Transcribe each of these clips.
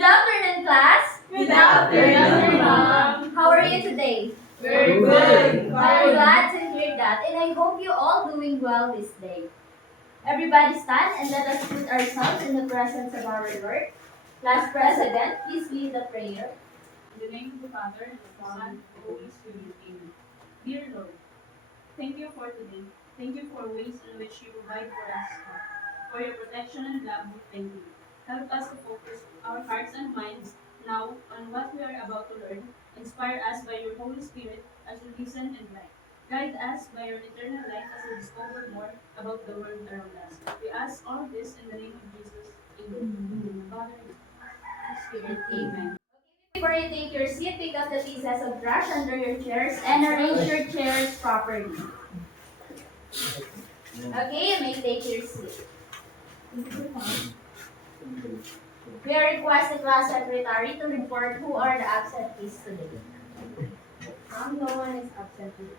Good afternoon, class. Good afternoon, Ma'am. How are you today? Very good. I'm glad to hear that, and I hope you all doing well this day. Everybody stand and let us put ourselves in the presence of our Lord. Class President, please lead the prayer. In the name of the Father, and the Son, and the Holy Spirit. Amen. Dear Lord, thank you for today. Thank you for ways in which you provide for us, for your protection and love. Thank you. Help us to focus our hearts and minds now on what we are about to learn. Inspire us by your Holy Spirit as we listen and learn. Guide us by your eternal light as we discover more about the world around us. We ask all this in the name of Jesus. Amen. Father, Spirit. Amen. Before you take your seat, pick up the pieces of trash under your chairs and arrange your chairs properly. Okay, you may take your seat. We request the class secretary to report who are the absentees today. No one is absent today.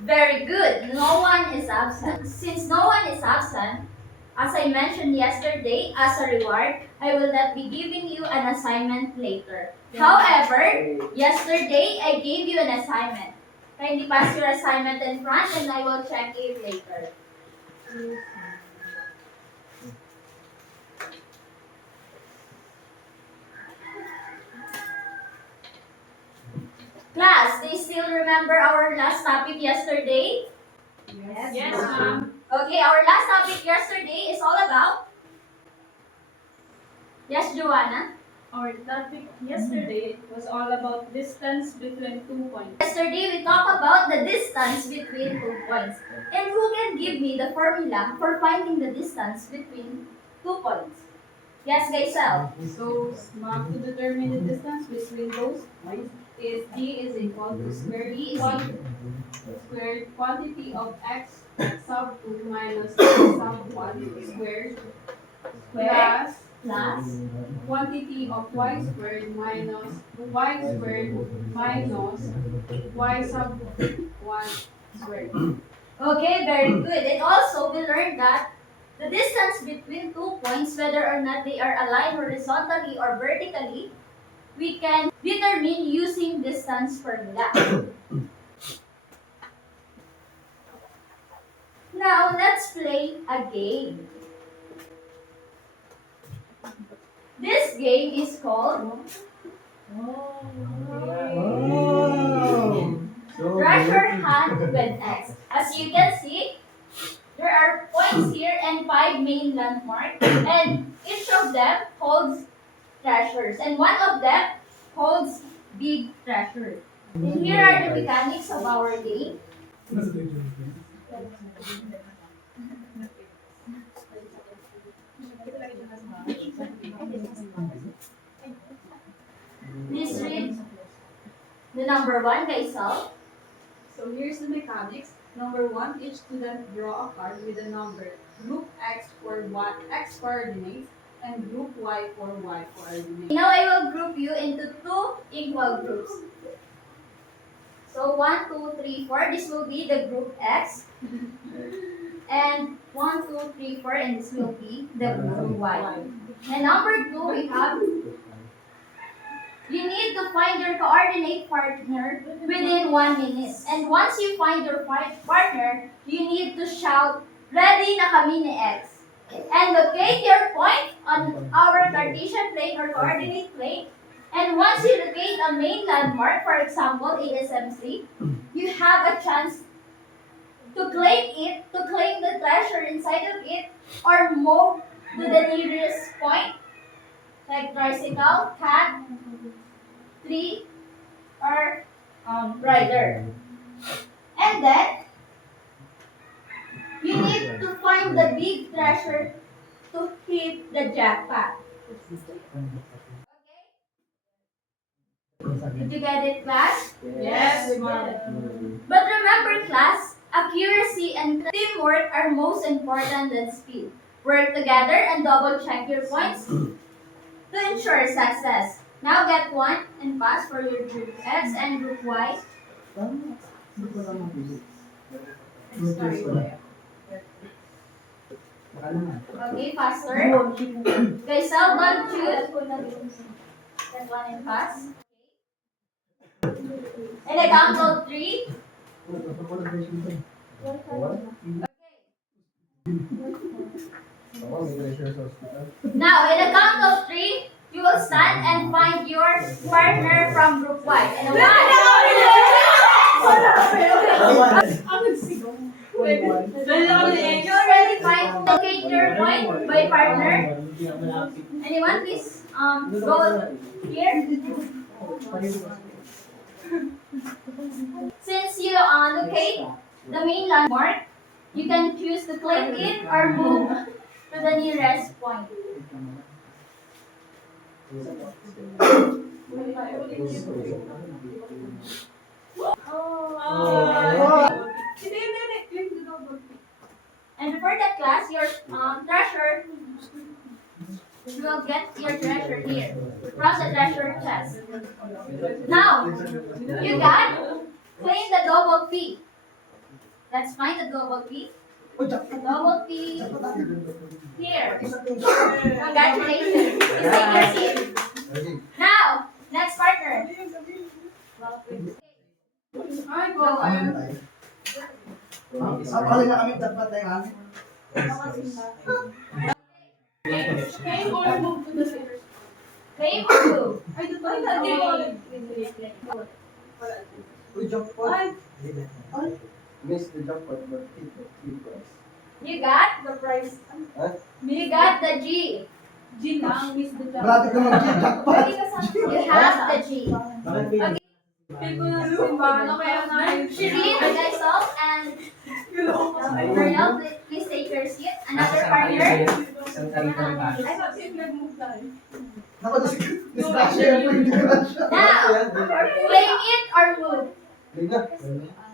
Very good. No one is absent. Since no one is absent, as I mentioned yesterday, as a reward, I will not be giving you an assignment later. However, yesterday I gave you an assignment. Kindly pass your assignment in front and I will check it later. Class, do you still remember our last topic yesterday? Yes, ma'am. Okay, our last topic yesterday is all about... Yes, Joanna? Our topic yesterday was all about distance between 2 points. Yesterday, we talked about the distance between 2 points. And who can give me the formula for finding the distance between 2 points? Yes, Gaisel. So, ma'am, to determine the distance between those points is d is equal to squared quantity of x sub 2 minus x sub 1 squared plus quantity of y squared minus y squared minus y sub 1 squared. Okay, very good. And also, we learned that the distance between 2 points, whether or not they are aligned horizontally or vertically, we can determine using distance formula. Now, let's play a game. This game is called Treasure Hunt with X. As you can see, there are points here and 5 main landmarks, and each of them holds treasures, and one of them holds big treasure. And here are the mechanics of our game. Please read the number 1, Gaisel. So here's the mechanics. Number 1, each student draw a card with a number. Group X for X coordinates and group Y for Y coordinates. Now I will group you into 2 equal groups. So 1, 2, 3, 4. This will be the group X. And 1, 2, 3, 4, and this will be the group Y. And number 2, we have, you need to find your coordinate partner within 1 minute. And once you find your partner, you need to shout, "Ready na kami ni X." And locate your point on our Cartesian plane or coordinate plane. And once you locate a main landmark, for example, ASMC, you have a chance to claim it, to claim the treasure inside of it, or move to the nearest point, like tricycle, cat, tree, or rider. And then, you need to find the big treasure to hit the jackpot. Okay? Did you get it, class? Yes, ma'am. But remember, class, accuracy and teamwork are most important than speed. Work together and double check your points to ensure success. Now get 1 and pass for your group X and group Y. Okay, faster. Gaisel, don't choose. That one in class. And I count of 3. Now, in a count of 3, you will stand and find your partner from group Y. And a 1. You already find, locate your point by partner. Anyone, please, go here. Since you locate the main landmark, you can choose to click it or move to the nearest point. And before that class, your treasure, you will get your treasure here from the treasure chest. Now, you got claim the double P. Let's find the double P. Double P here. Congratulations. You take your seat. Now, next partner. Ay, go. Paling nga kami dapat na yung amin. Claim or move to the center. Claim or move? Ay, hindi ko. Uy, jackpot. Ay. Miss the jackpot, but it was. You got the price. Huh? You got the G. G lang, miss the job. Marami ka mag-jackpot. You have the G. Okay. Feel ko na sa simbahan, kaya nga. Shireen, Gaisol, and Mariel, please take your seat. Another partner. Ay, kasi nag-move tayo. Naku, discussion po yung discussion. Now, claim it or move. Bigla.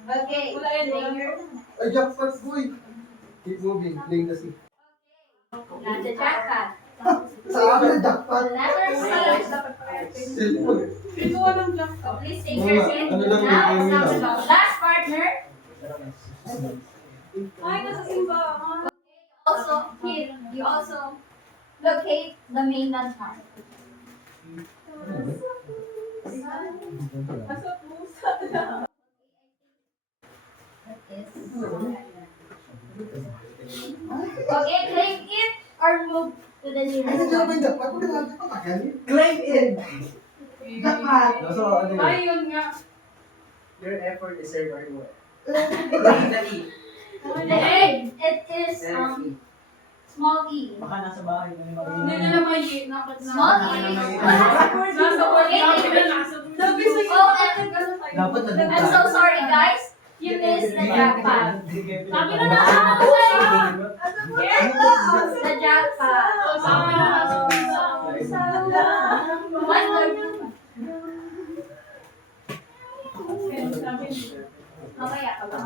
Okay. Wala yan, Claim your. Ay, jackpot, boy. Keep moving, playing the sea. Not the jackpot. Sa amin, jackpot. Letter C. Cellphone. Feel ko walang job ka. Please take your seat. Ano lang yung Now, claim nila? last partner. Ay, nasa simbahan. Also, here, you also locate the main landmark. Nasa pusa na. Okay, claim it or move to the Ay, nearest nandiyan ba one. yung jackpot? Kung naman, patagal. Claim it. Jackpot. So, ano yun? Ay, yun nga. Your effort is your reward. The egg, it is small e. Baka nasa bahay mo yung Hindi na naman yun. Small e. Nasa word namin na nasa word. Sabi sa iyo, Oh, and Dapat na I'm so sorry, guys. You missed the jackpot. Sabi na nasa word. The jackpot. Sabi na nasa Mamaya ka ba?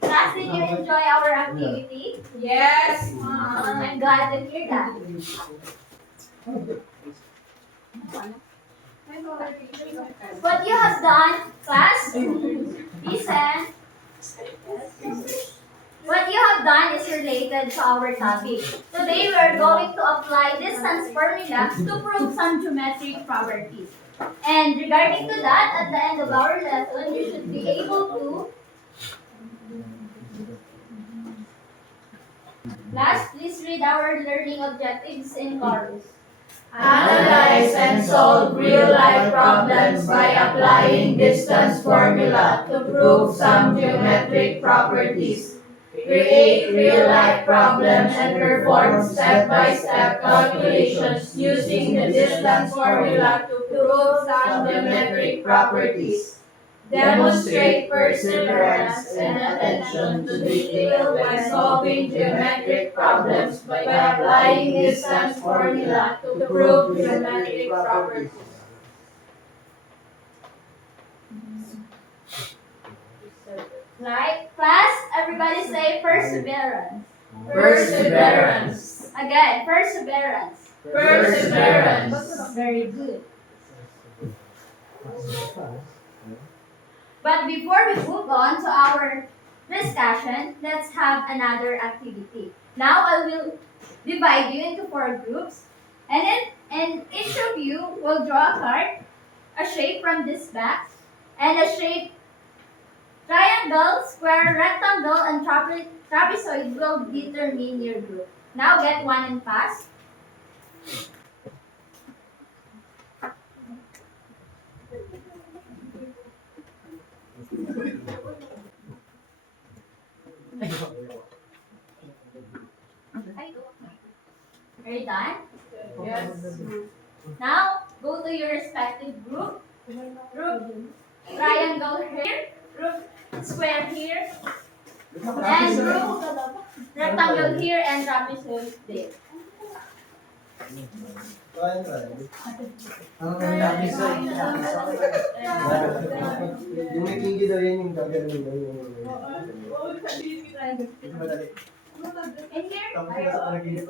Class, did you enjoy our activity? Yes. I'm glad to hear that. What you have done, class, listen. What you have done is related to our topic. Today we are going to apply distance formula to prove some geometric properties. And regarding to that, at the end of our lesson, you should be able to. Last, please read our learning objectives in chorus. Analyze and solve real-life problems by applying distance formula to prove some geometric properties. Create real-life problems and perform step-by-step calculations using the distance formula to prove some geometric properties. Demonstrate perseverance and attention to detail when solving geometric problems by applying distance formula to prove geometric properties. Right? Class, everybody say perseverance. Perseverance. Again, perseverance. Perseverance. Very good. But before we move on to our discussion, let's have another activity. Now I will divide you into 4 groups, And each of you will draw a card, a shape from this back, and a shape triangle, square, rectangle, and trapezoid will determine your group. Now get one and pass. Are you done? Yes. Now go to your respective group. Group triangle here, group square here, and group rectangle here, and trapezoid there. Kaya tayo. Ang napisay. Yung may kigi daw yan yung gagawin daw yung... Madali. And here, Tapos na sa panaginip.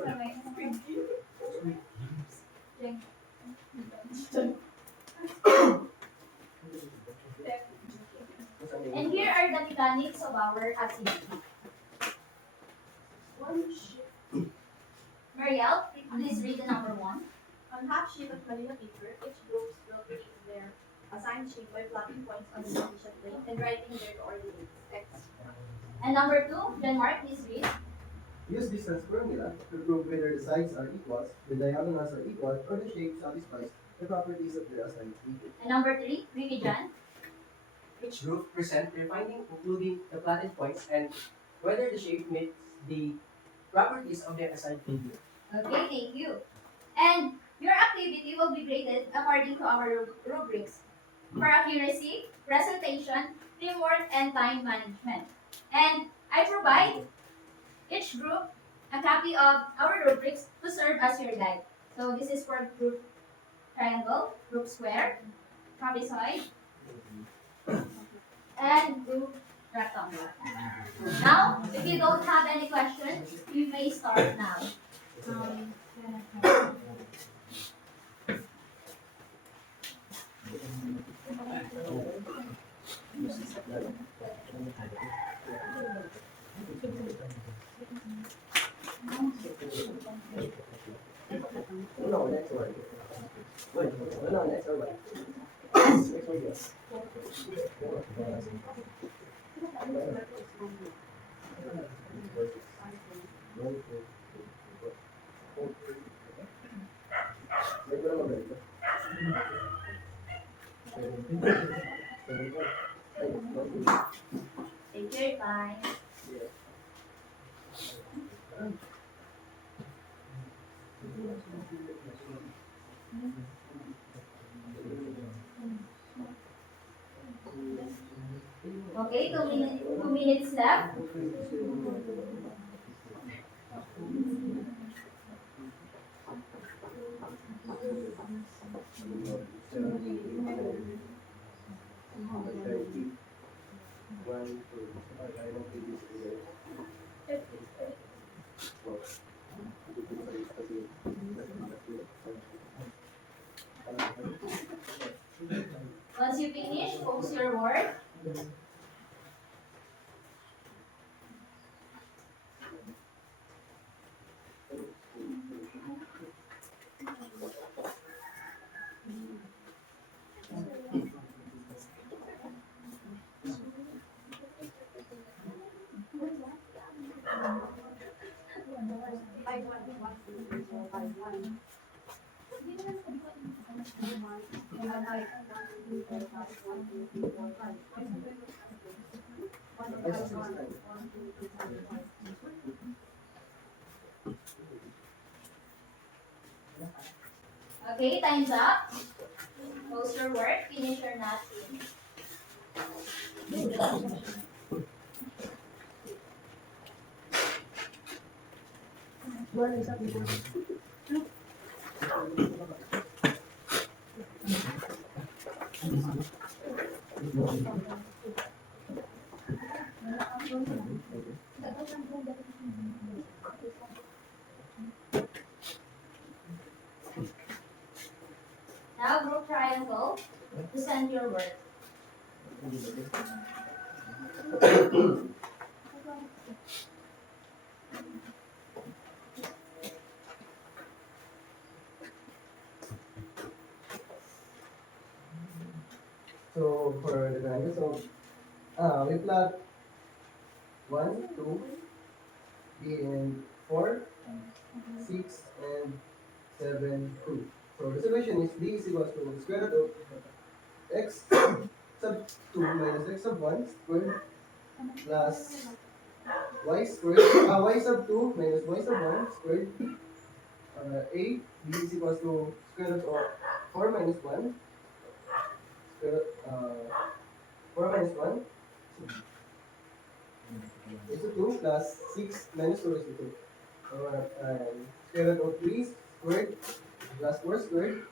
and here are the mechanics of our activity. Mariel, please read the number 1. On half sheet of manila paper, each group will create their assigned shape by plotting points on the position plane and writing their coordinates, x. And number 2, Denmark, please read. Use distance formula to prove whether the sides are equal, the diagonals are equal, or the shape satisfies the properties of the assigned figure. And number 3, Vicky Jan. Each group present their finding, including the plotted points and whether the shape meets the properties of their assigned figure. Okay, thank you. And your activity will be graded according to our rubrics for accuracy, presentation, teamwork, and time management. And I provide each group a copy of our rubrics to serve as your guide. So this is for group triangle, group square, trapezoid, and group rectangle. Now, if you don't have any questions, we may start now. No, next one. Wait, no, next one. Next one, yes. Take your time. Okay, 2 minutes left. Once you finish, post your work. Okay, time's up. Post your work, finish your napkin. Now group triangle, present your work. So for the triangle, so we plot 1, 2, 3, and 4, 6, and 7, 2. So the solution is d is equals to square root of x sub 2 minus x sub 1 squared plus y squared, y sub 2 minus y sub 1 squared, a, b is equals to square root of 4 minus 1, square, 4 minus 1 is to 2 plus 6 minus 2 is to 2. So, square root of 3 squared plus 4 squared is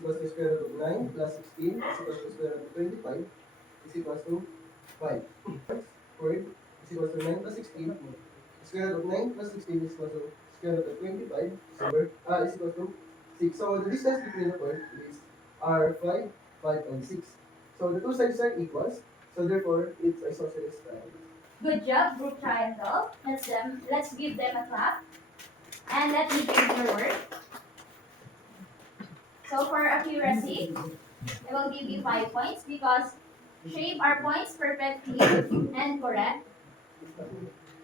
equals to square root of 9 plus 16 is equals to square root of 25 is equals to 5. Squared is equals to 9 plus 16. Square root of 9 plus 16 is equals to square root of 25 is equals to 6. So the distance between the point is R5, 5, and 6. So the two sides are equals. So therefore, it's isosceles triangle. Good job, group triangle. Let's give them a clap. And let me give your work. So for accuracy, I will give you 5 points because shape our points perfectly and correct.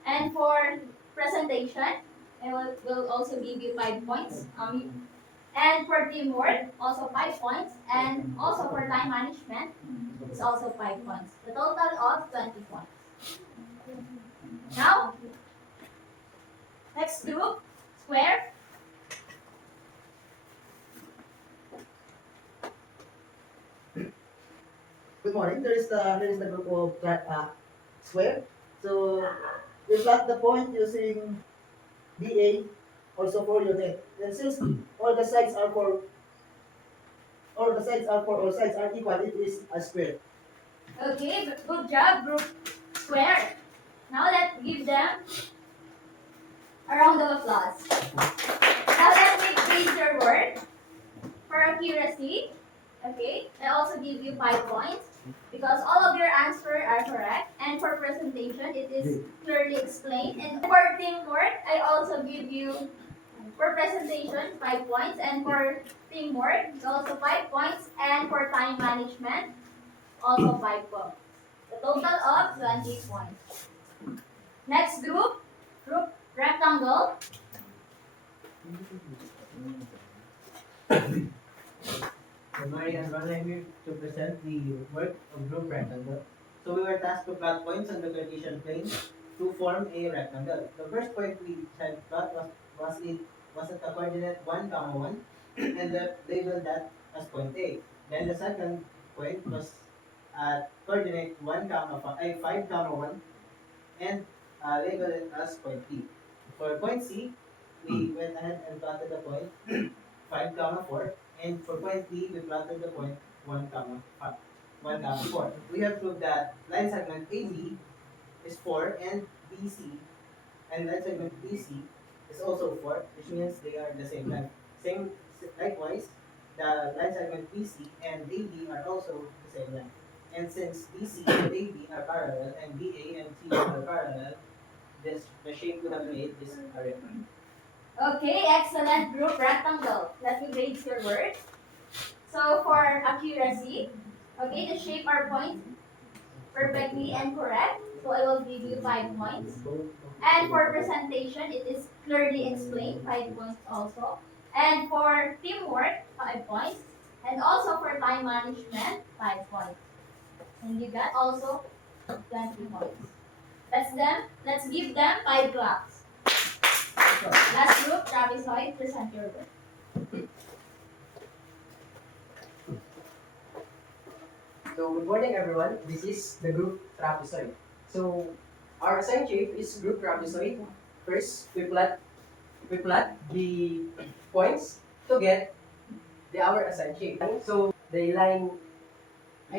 And for presentation, I will also give you 5 points. And for teamwork, also 5 points. And also for time management, it's also 5 points. The total of 20 points. Now, next group, square. Good morning. There is the group of square. So we plot the point using DA also for unit. And since all the sides are for all sides are equal, it is a square. Okay, good job, group square. Now let's give them a round of applause. Now let me praise your work for accuracy. Okay, I also give you 5 points because all of your answers are correct. And for presentation, it is clearly explained. And for teamwork, I also give you for presentation 5 points, and for teamwork, it's also 5 points, and for time management, also 5 points. The total of 20 points. Next group rectangle. Good morning, everyone. I'm here to present the work of group rectangle. So we were tasked to plot points on the Cartesian plane to form a rectangle. The first point we had plot was at the coordinate 1, 1, and labeled that as point A. Then the second point was at coordinate 5, 1, and labeled it as point B. For point C, we went ahead and plotted the point 5, 4, and for point B, we plotted the point 1, 4. We have proved that line segment AB is 4 and BC, and line segment BC is also 4, which means they are the same length. Likewise, the line segment BC and AB are also the same length. And since BC and AB are parallel and BA and C are parallel, the shape we have made is a rectangle. Okay, excellent group rectangle. Let me grade your work. So for accuracy, okay, the shape our point perfectly and correct. So I will give you 5 points. And for presentation, it is clearly explained, 5 points also. And for teamwork, 5 points. And also for time management, 5 points. And you got also 20 points. Let's give them 5 claps. Last group, trapezoid, present your work. So good morning, everyone. This is the group trapezoid. So our assigned shape is group trapezoid. First, we plot the points to get our assigned shape. So the line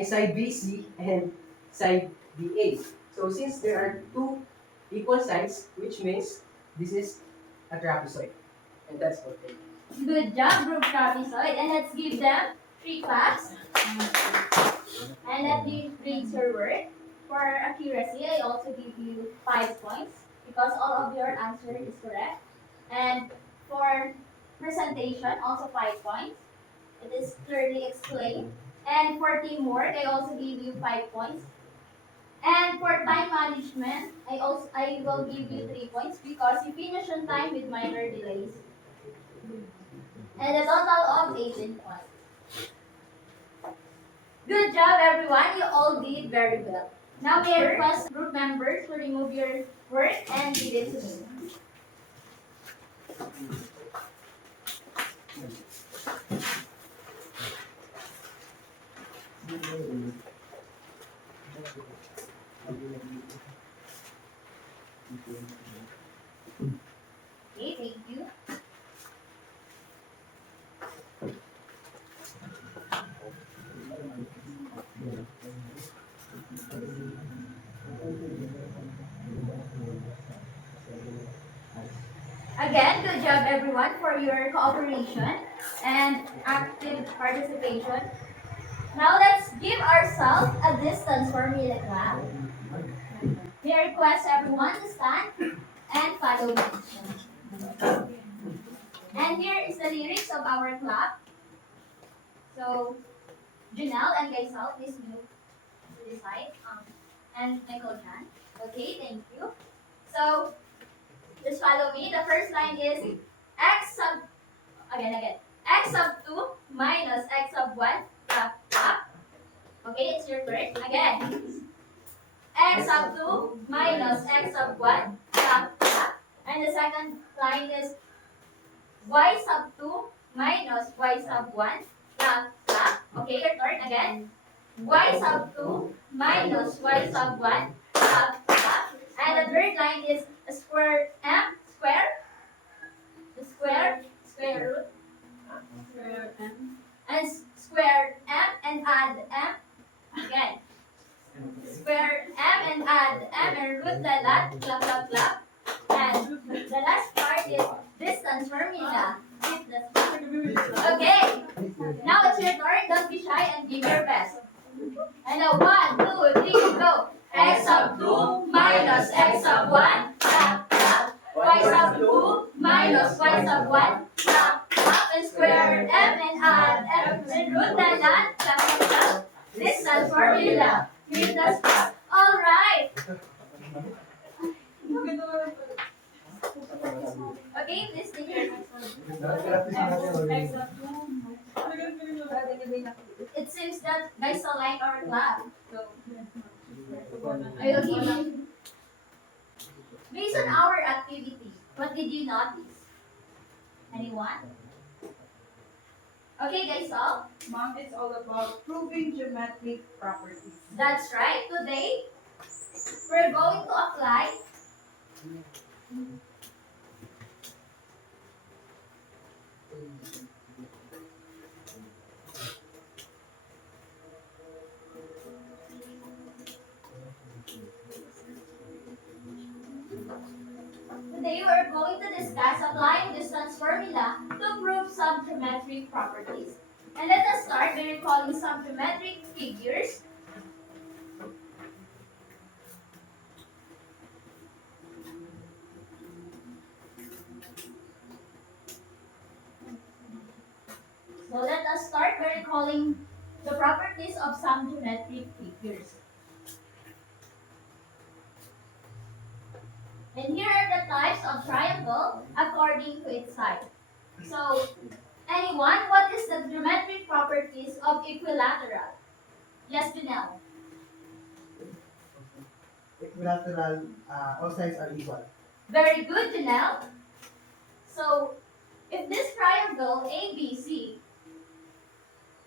side BC and side BA. So since there are two equal sides, which means this is a trapezoid. And that's what they do. Good job, group trapezoid. And let's give them 3 claps. And let me grade your work. For accuracy, I also give you 5 points because all of your answer is correct. And for presentation, also 5 points. It is clearly explained. And for teamwork, I also give you 5 points. And for time management, I will give you 3 points because you finish on time with minor delays. And a total of 18 points. Good job, everyone. You all did very well. Now may I request group members to remove your work and give it to me. Okay, thank you. Again, good job everyone for your cooperation and active participation. Now let's give ourselves a distance formula clap. May I request everyone to stand and follow me. And here is the lyrics of our clap. So, Janelle and Gaisal, please move to the side. And Michael Jan. Okay, thank you. So, just follow me. The first line is x sub, again, x sub 2 minus x sub 1, clap, clap. Okay, it's your turn. Again, x sub 2 minus x sub 1, clap, clap. And the second line is y sub 2 minus y sub 1, clap, clap. Okay, your turn again. Y sub 2 minus y sub 1, clap, clap. And the third line is square m, square root, and square m and add m. Again, square m and add m and root the lot, clap, clap, clap. And the last part is distance formula. Okay, now it's your turn. Don't be shy and give your best. And now 1, 2, 3, go. X sub 2 minus x sub 1, clap, clap. Y sub 2 minus y sub 1, clap, clap. And square m and add m and root the lot, clap, clap, clap. Distance formula. With the clap. All right. Okay, please take your It seems that guys don't like our clap. I will give you. Based on our activity, what did you notice? Anyone? Okay, guys, all. Mom, it's all about proving geometric properties. That's right. Today, we're going to apply Today we're going to discuss applying distance formula to prove some geometric properties. And let us start by recalling some geometric figures. So let us start by recalling the properties of some geometric figures. And here are the types of triangle according to its side. So, anyone, what is the geometric properties of equilateral? Yes, Janelle. Equilateral, all sides are equal. Very good, Janelle. So, if this triangle ABC,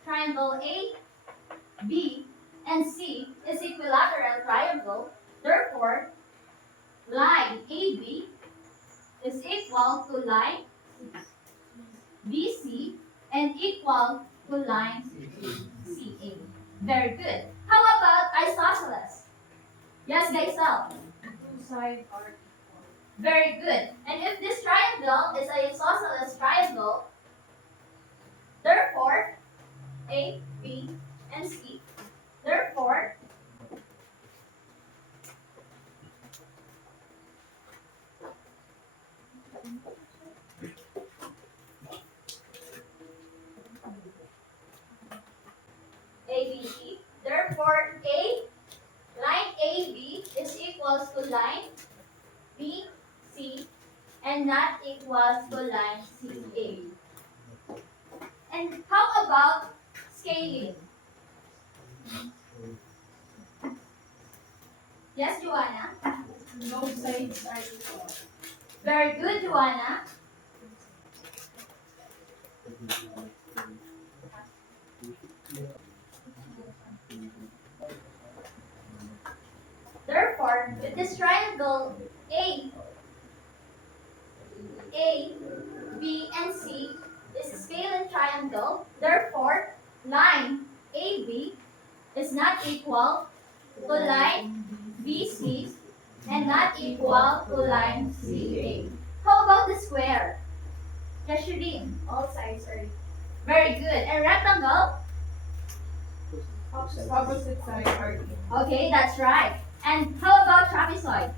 triangle A, B, and C is equilateral triangle, therefore, line AB is equal to line BC and equal to line CA. Very good. How about isosceles? Yes, Gaisel. Two sides are equal. Very good. And if this triangle is an isosceles triangle, therefore, A, B, and C, therefore, equals to line CA. And how about scaling? Yes, Joanna? No sides are equal. Very good, Joanna. Therefore, with this triangle A, B, and C is a scale triangle. Therefore, line AB is not equal to line BC and not equal to line CA. How about the square? Kashirin, All sides are very good. And rectangle? Opposite sides are equal. Okay, that's right. And how about trapezoid?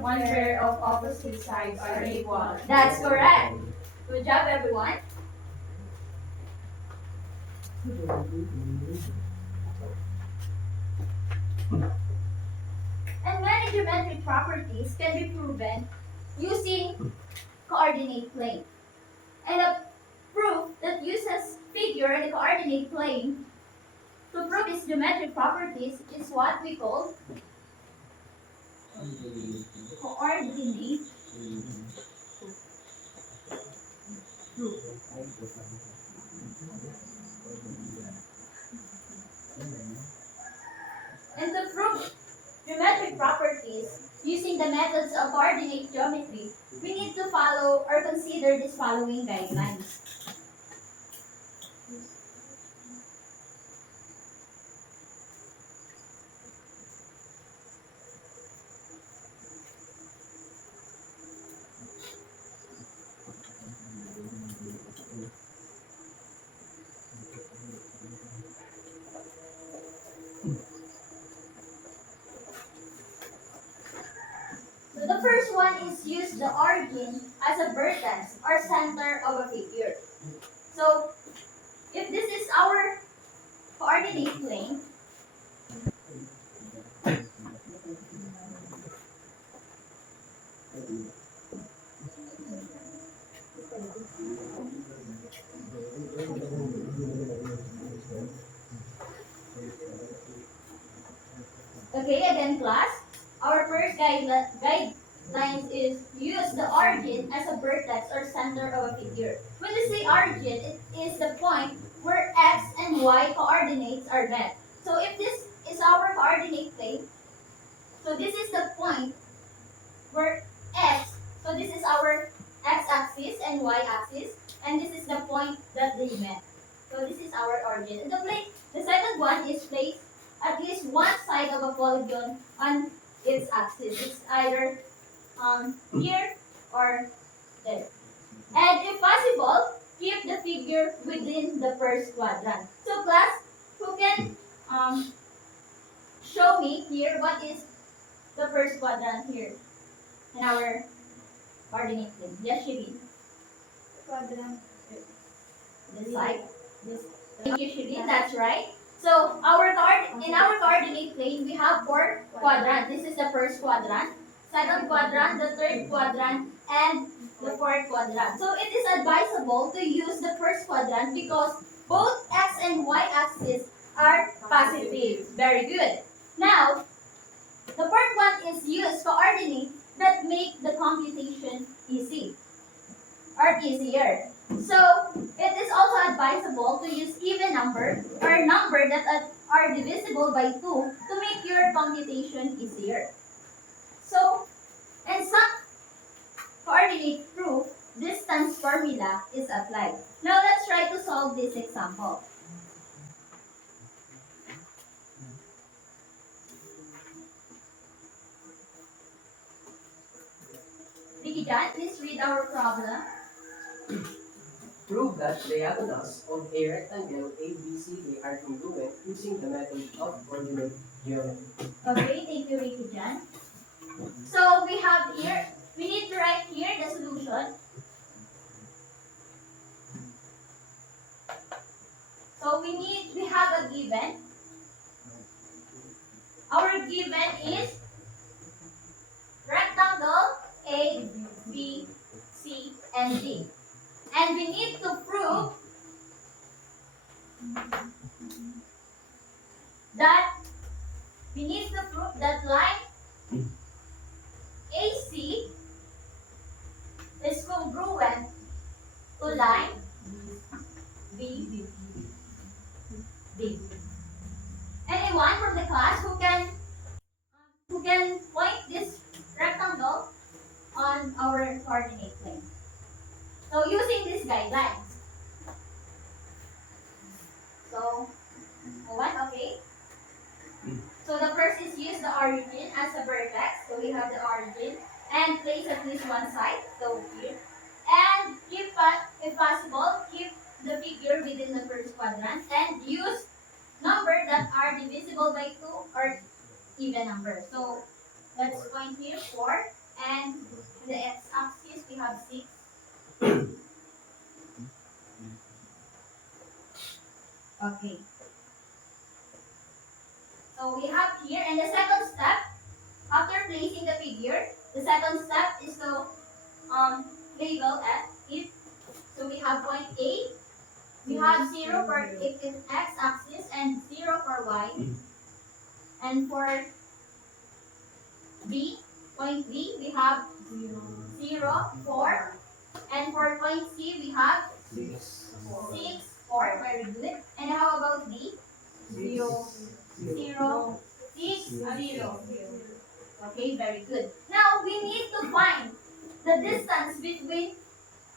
One pair of opposite sides are equal. That's correct. Good job, everyone. And many geometric properties can be proven using coordinate plane. And a proof that uses figure in the coordinate plane to prove its geometric properties is what we call coordinate And to prove geometric properties using the methods of coordinate geometry, we need to follow or consider these following guidelines. So the first one is use the origin as a vertex or center of a figure. So if this is our coordinate plane, okay, again class, our first guidelines is use the origin as a vertex or center of a figure. When we say origin, it is the point where x and y coordinates are met. So if this is our coordinate plane, so this is the point where x, so this is our x-axis and y-axis, and this is the point that they met. So this is our origin. And the second one is place at least one side of a polygon on its axis. It's either here or there. And if possible, keep the figure within the first quadrant. So class, who can show me here what is the first quadrant here in our coordinate plane? Yes, Shirin. quadrant. This side. Thank you, Shirin. That's right. So in our coordinate plane, we have four quadrants. This is the first quadrant, second quadrant, the third quadrant, and the fourth quadrant. So it is advisable to use the first quadrant because both x and y axes are positive. Very good. Now, the fourth one is use coordinates that make the computation easy or easier. So it is also advisable to use even number or number that are divisible by 2 to make your computation easier. So, in some coordinate proof, distance formula is applied. Now let's try to solve this example. Ricky Jan, please read our problem. Prove that diagonals of a rectangle ABCD are congruent using the method of coordinate geometry. Okay, thank you, Ricky Jan. So we need to write here the solution. So we have a given. Our given is rectangle A, B, C, and And we need to prove that line AC is congruent to line B. Anyone from the class who can point this rectangle on our coordinate plane? So using these guidelines. So one, okay. So the first is use the origin as a vertex. So we have the origin and place at least one side. So here. And keep, if possible, keep the figure within the first quadrant and use numbers that are divisible by 2 or even number. So let's point here 4 and the x-axis we have 6. Okay. So we have here, and the second step, after placing the figure, the second step is to label it. So we have point A, we have 0 for x-axis and 0 for y. And for B, point B, we have 0, 4. And for point C, we have 6, 4. Very good. And how about D? 0, 6, 0. Okay, very good. Now, we need to find the distance between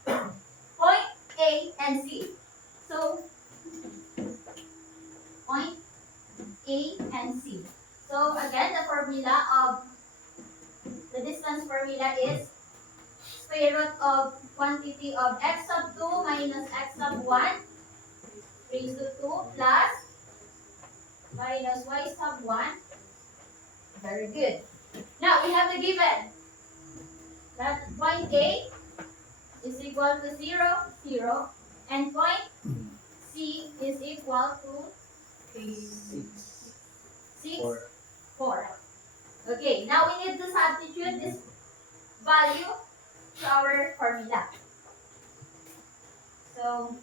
point A and C. So, point A and C. So, again, the formula of the distance formula is square root of quantity of x sub 2 minus x sub 1 raised to 2 plus minus y sub 1. Very good. Now, we have the given that point A is equal to 0, 0, and point C is equal to 6, 4. Okay, now we need to substitute this value to our formula. So,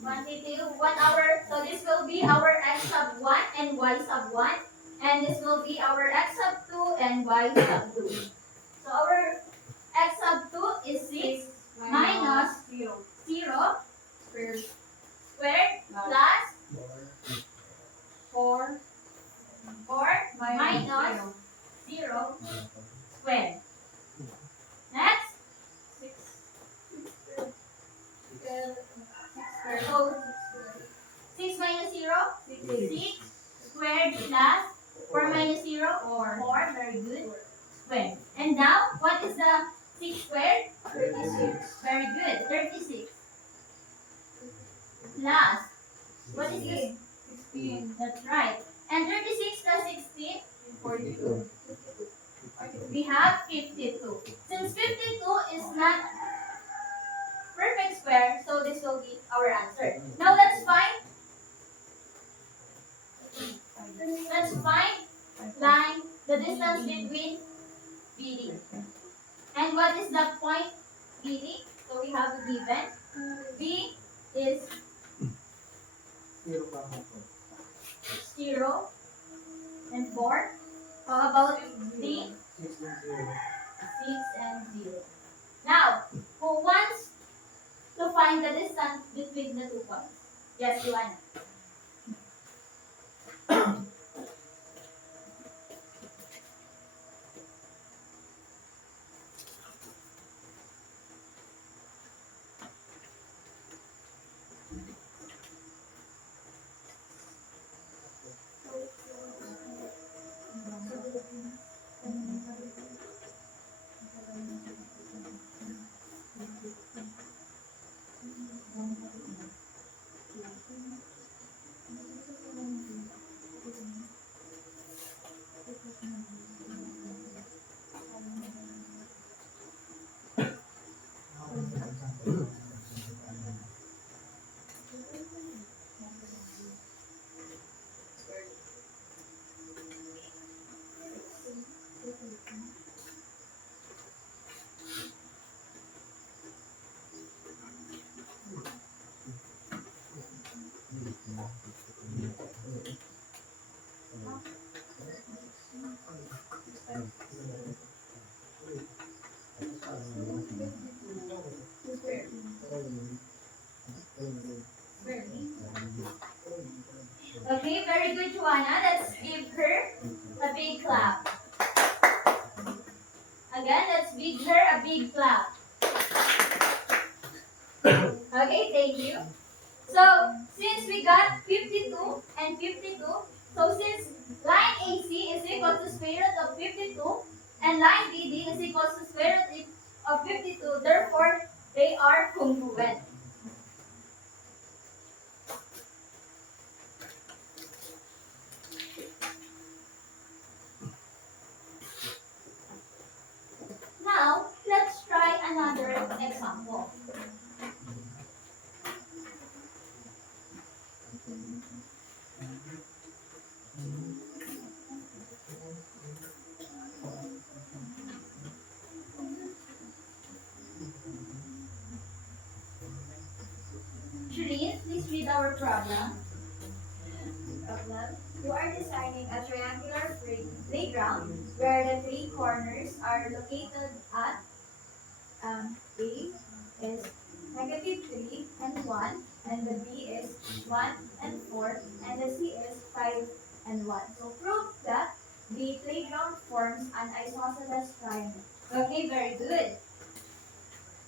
quantity 1 hour. So this will be our x sub 1 and y sub 1. And this will be our x sub 2 and y sub 2. So our x sub 2 is 6 minus 0 squared plus 4 minus 0 squared. Next. 6 So 6 minus 0, 6 squared plus 4 minus 0, 4. Very good. Squared. And now, what is the 6 squared? 36. Very good. 36. Plus, what is this? 16. That's right. And 36 plus 16? 42. We have 52. Since 52 is not perfect square, so this will be our answer. Now let's find line the distance between BD. And what is the point BD? So we have the given. B is 0 and 4. How about D? 6 and 0. Now, who wants to find the distance between the 2 points? Yes, Joanna. Okay, very good, Joanna. Let's give her a big clap. Again, let's give her a big clap. Okay, thank you. So, since we got 52 and 52, so since line AC is equal to square root of 52 and line BD is equal to square root of 52, therefore, they are congruent. Now, let's try another example. Shireen, please read our problem. You are designing a triangular playground where the three corners are located at A is -3 and 1, and the B is 1 and 4, and the C is 5 and 1. So prove that the playground forms an isosceles triangle. Okay, very good.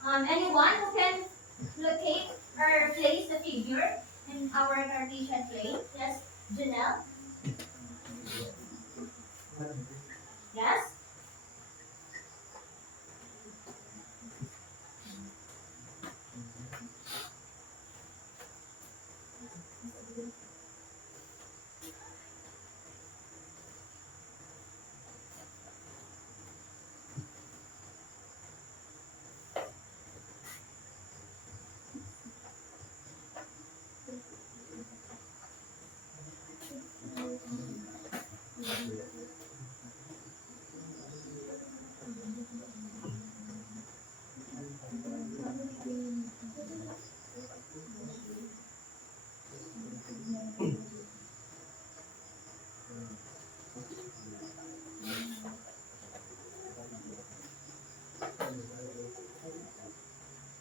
Anyone who can locate or place the figure in our Cartesian plane? Yes, Janelle? Yes?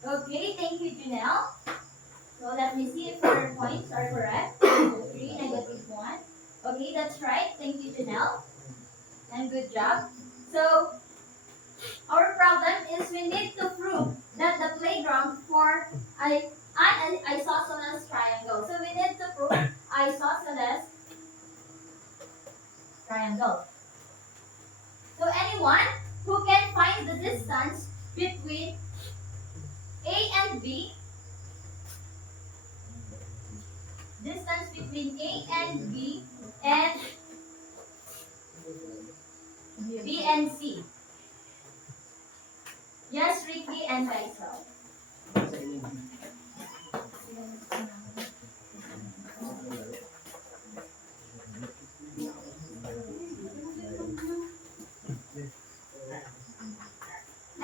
Okay, thank you, Janelle. So let me see if our points are correct. 3, -1. Okay, that's right. Thank you, Janelle. And good job. So our problem is we need to prove that the playground for an isosceles triangle. So we need to prove isosceles triangle. So anyone who can find the distance between A and B, distance between A and B and B and C. Yes, Ricky and Faisal.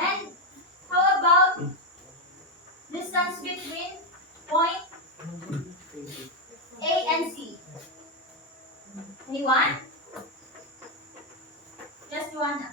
And how about distance between point A and C? Anyone? Just one.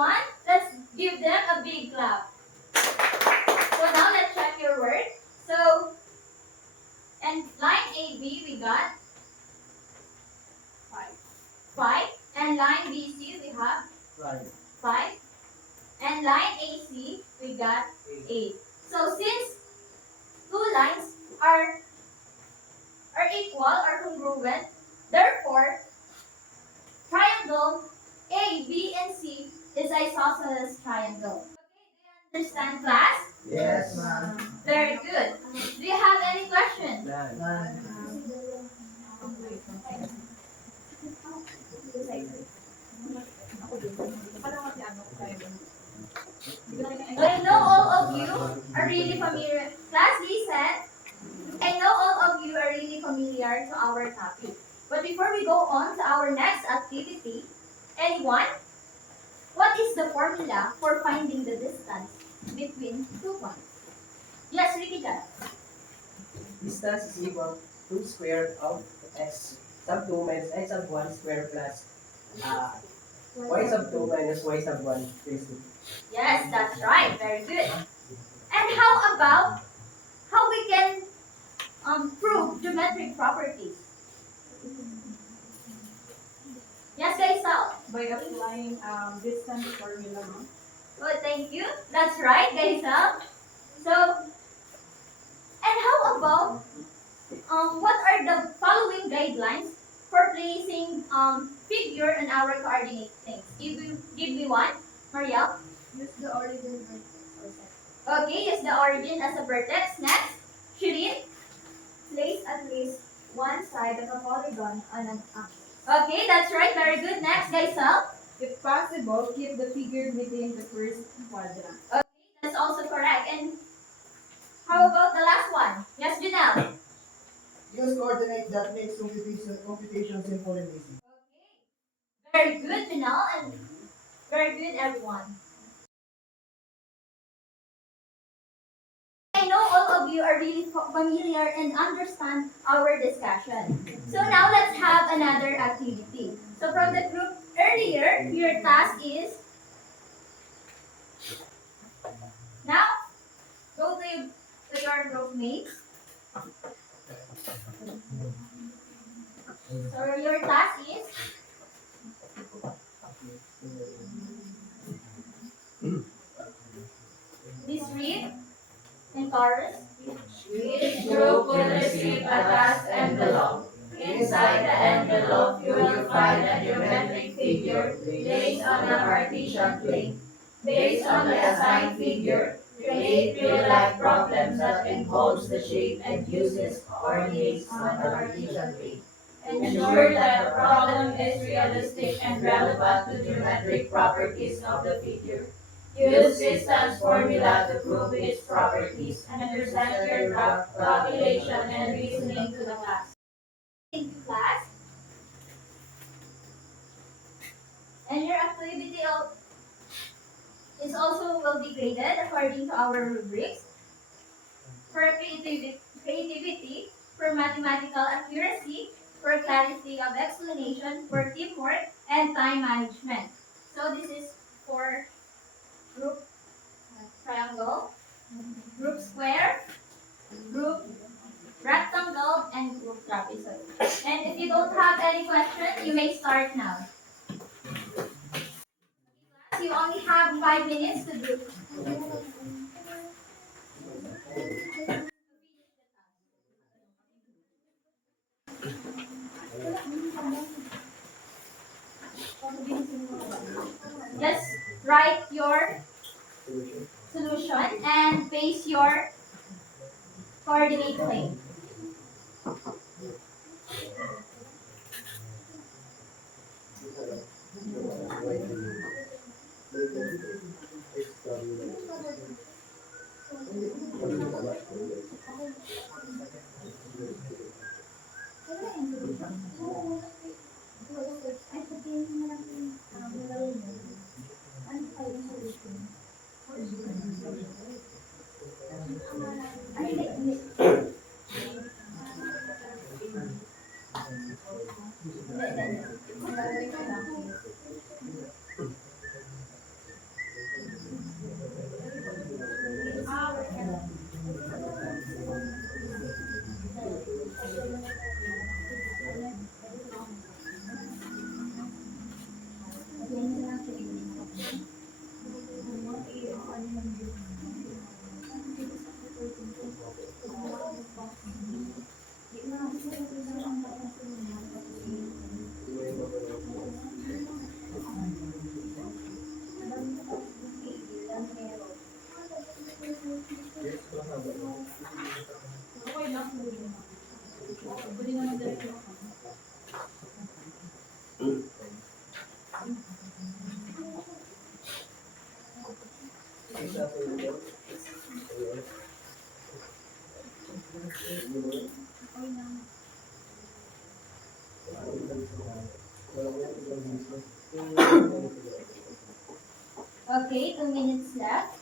one. Let's give them a big clap. So now let's check your work. So, and line AB we got 5. And line BC we have Right. 5. And line AC we got 8. So since two lines are equal or congruent, therefore triangle A, B, and C is isosceles triangle. Okay, do you understand, class? Yes, ma'am. Very good. Do you have any questions? None. I know all of you are really familiar. Class listen. I know all of you are really familiar to our topic. But before we go on to our next activity, anyone, what is the formula for finding the distance between 2 points? Yes, Ricky Jan. Distance is equal to square of x sub 2 minus x sub 1 square plus y sub 2 minus y sub 1 raised to 2. Yes, that's right. Very good. And how about how we can prove geometric properties? Yes, guys, so. By applying distance formula. Good, thank you. That's right, guys. So, and how about what are the following guidelines for placing figure on our coordinate things? Give me one, Marielle. Use the origin or Okay, use the origin as a vertex. Next, Shirin. place at least one side of a polygon on an axis. Okay, that's right. Very good. Next, guys. If possible, keep the figure within the first quadrant. Okay, that's also correct. And how about the last one? Yes, Janelle. Use coordinate that makes computation simple and easy. Okay. Very good, Janelle, and very good, everyone. I know all of you are really familiar and understand our discussion. So now let's have another activity. So from the group earlier, your task is now go to your group mates. So your task is this read and chorus. Each group will receive a task envelope. Inside the envelope, you will find a geometric figure placed on a Cartesian plane. Based on the assigned figure, create real-life problems that involves the shape and uses coordinates on the Cartesian plane. Ensure that the problem is realistic and relevant to geometric properties of the figure. Use distance formula to prove its properties and present your calculation and reasoning to the class. Thank you, class. And your activity is also will be graded according to our rubrics. For creativity, for mathematical accuracy, for clarity of explanation, for teamwork, and time management. So this is for group triangle, group square, group rectangle, and group trapezoid. And if you don't have any question, you may start now. You only have 5 minutes to do. Just write your solution and paste your coordinate plane. Okay, 2 minutes left.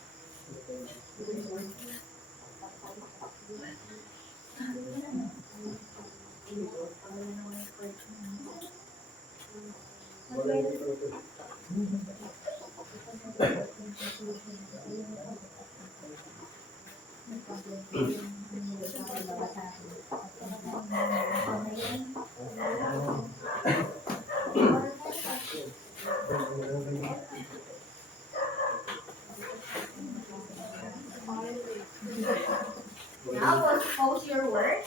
Now post your work.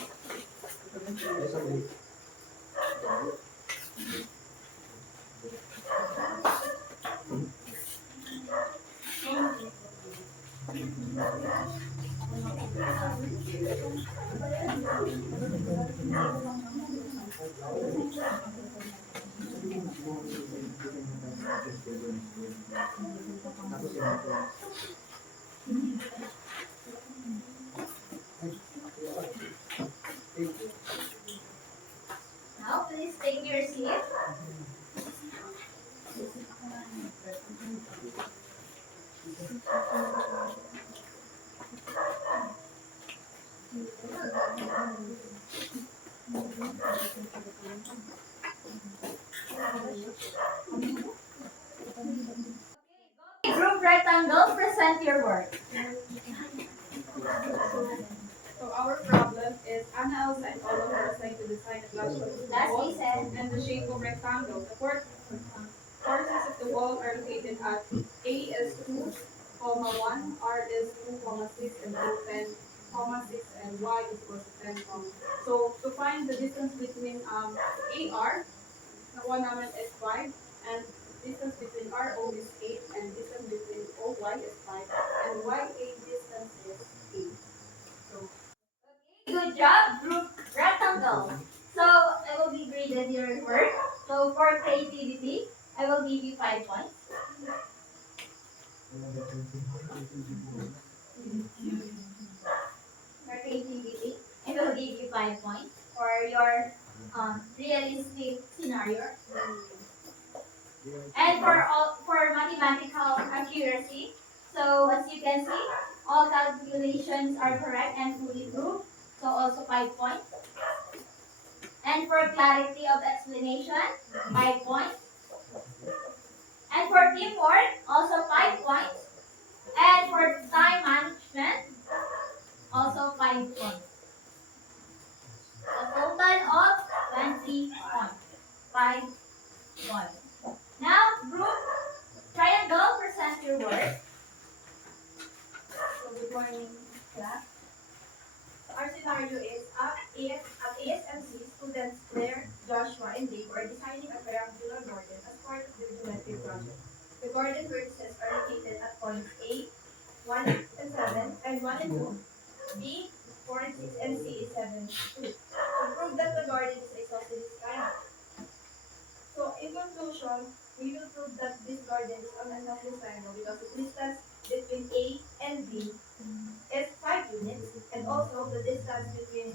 Now please take your seat. Group rectangle, present your work. So our problem is Anna outside all of her assigned to design a classroom Lastly said, and the shape of rectangle. The courses of the wall are located at A is 2, 1, R is 2, 6, and 10, 6, and Y is equal to 10, So to find the distance between AR, the one naman is 5, and distance between RO is 8, and distance between OY is 5, and YA distance is 8. So good job, group rectangle. So I will be graded your work. So for creativity, I will give you 5 points. For creativity, I will give you 5 points for your realistic scenario. And for mathematical accuracy, so as you can see, all calculations are correct and fully proved. So also 5 points. And for clarity of explanation, 5 points. And for teamwork, also 5 points. And for time management, also 5 points. A total of 20 points. 5 points. Now, group triangle, present your work. So good morning, class. Our scenario is at ASMC, students Claire, Joshua, and Dave are designing a triangular garden as part of their geometry project. The garden vertices are located at points A, 1 and 7, and 1 and 2, B, 4 and 6, and C is 7, 2. To prove that the garden is isosceles triangle. So in conclusion, we will prove that this garden is an isosceles triangle because the distance between A and B is 5 units, and also the distance between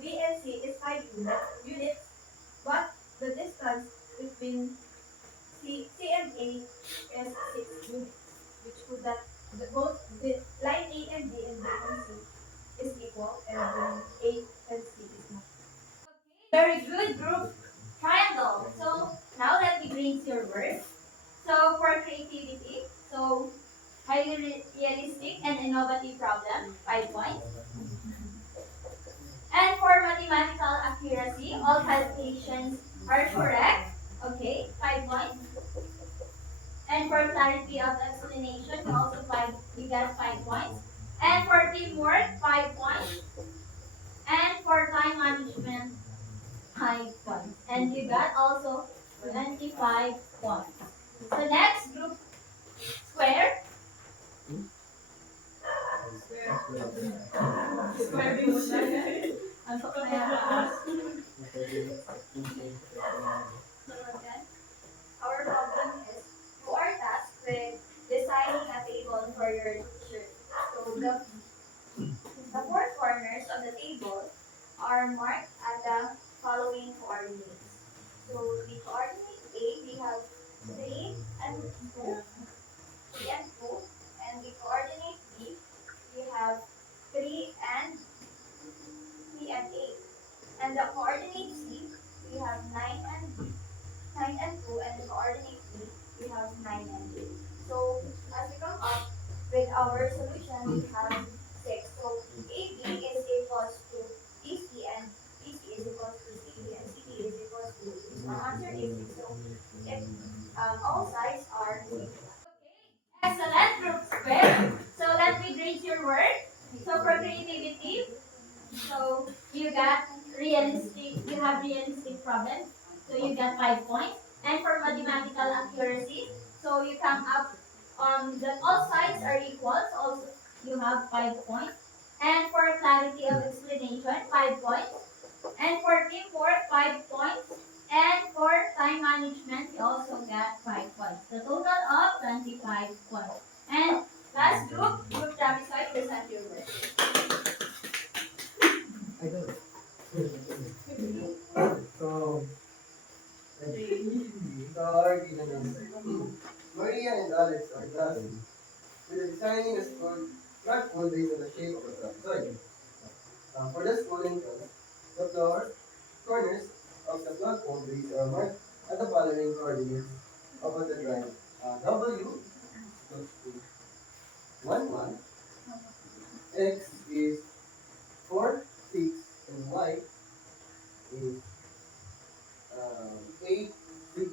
B and C is 5 units, but the distance between C and A is 6 units, which proves that both the line A and B and B and C is equal, and then A and C is not. Very good, group triangle. So now let me grade your work. So for creativity, so highly realistic and innovative problem, 5 points. And for mathematical accuracy, all calculations are correct. Okay, 5 points. And for clarity of explanation, you got 5 points. And for teamwork, 5 points. And for time management, 5 points. And you got also 25 points. So next, group square. Our problem is you are tasked with designing a table are marked at the following coordinates. So the coordinate A, we have 3 and 2, 3 and 2, and the coordinate B, we have 3 and 8. And the coordinate C, we have 9 and 2, and the coordinate D, we have 9 and 8. So as we come up with our solution, we have 6. So AB is equals to BC, and BC is equals to CD, and CD is equals to AB. So our answer is 6. So if all sides are equal. Excellent, group square. So let me grade your work. So for creativity, so you got realistic, you have realistic problems. So you got 5 points. And for mathematical accuracy, so you come up that all sides are equal. So also you have 5 points. And for clarity of explanation, 5 points. And for teamwork, 5 points. And for time management, you also got 5 points. The total of 25 points. And last group trapezoid, present your work. I don't. So, our given is Maria and Alex are tasked with designing a flat pool based on the shape of a trapezoid. For the spool entrance, the floor corners of the flat pool base are marked at the following coordinates of the drawing. W equals to 1, 1. X is 4, 6, and Y is 8, 6,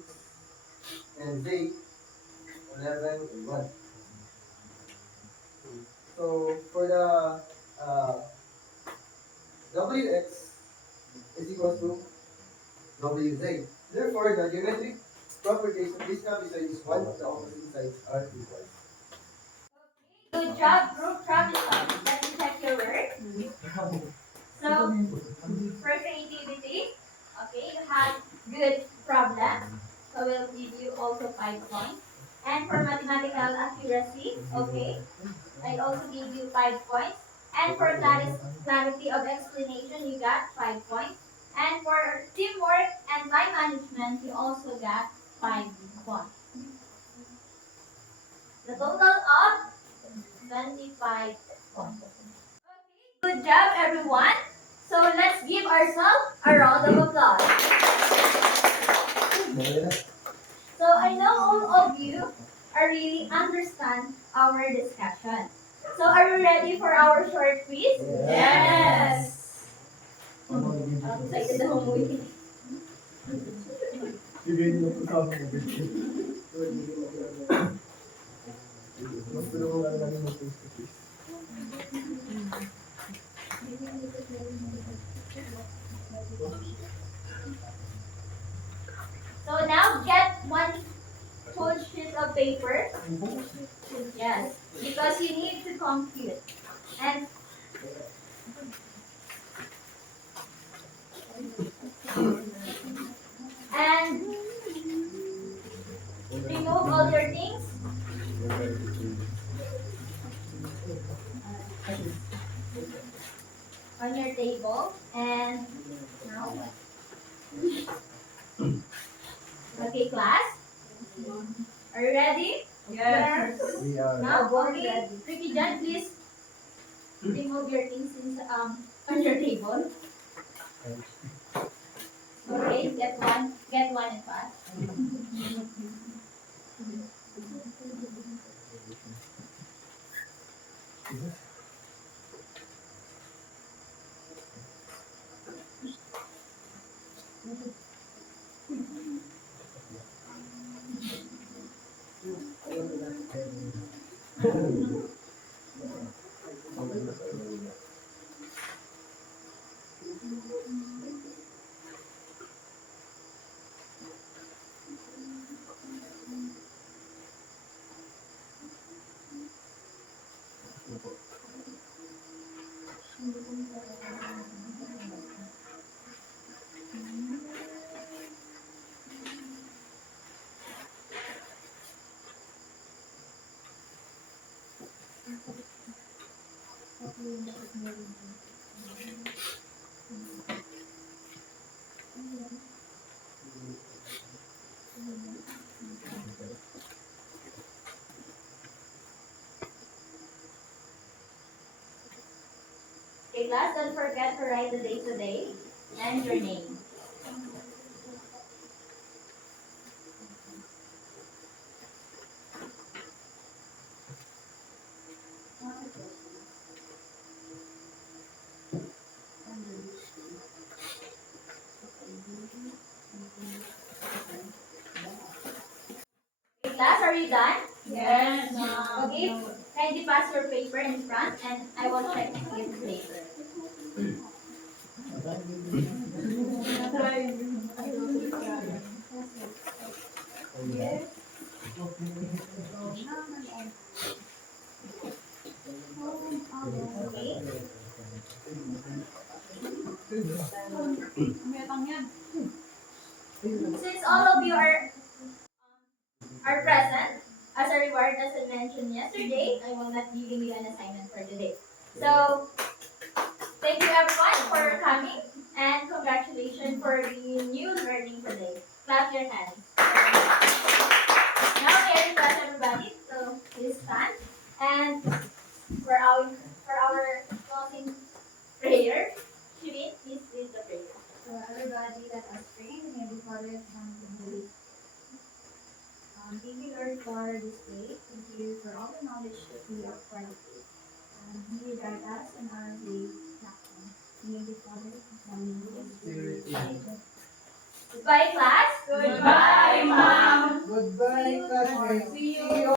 and Z 11, and 1. So for the WX is equal to WZ. Therefore, the geometric properties of this trapezoid is 1 of the opposite sides are equal. Good job, group trapezoid. Let me check your work. So, for creativity, okay, you had good problem. So we'll give you also 5 points. And for mathematical accuracy, okay, I also give you 5 points. And for clarity of explanation, you got 5 points. And for teamwork and time management, you also got 5 points. The total of 25 points. Good job, everyone. So let's give ourselves a round of applause. So I know all of you are really understand our discussion. So are you ready for our short quiz? Yes. Excited na humuwi. So now get one full sheet of paper. Yes, because you need to compute. And remove all your things. On your table. And now. Okay, class. Are you ready? Yes. We are. Now, okay. Ricky Jan, please remove your things on your table. Okay, get one and pass. Okay, class, don't forget to write the date today and your name. Okay, class, are you done? Yes. Okay, kindly pass your paper in front and I will check it later. Okay? Since all of you are present, as a reward, as I mentioned yesterday, I will not be giving you an assignment for today. So, thank you everyone for coming and congratulations for the new learning today. Clap your hands. Now we are request everybody to please stand and for our closing prayer, Shirin, please lead the prayer. So everybody, let us pray in the name of the Father, Son, and Holy Spirit. Thank you, Lord, for this day. Thank you for all the knowledge that we have acquired today. May you guide us in our way back home. In the name of the Father, Son, and Holy Spirit. Amen. Goodbye, class. Goodbye, ma'am. Goodbye, classmates. See you.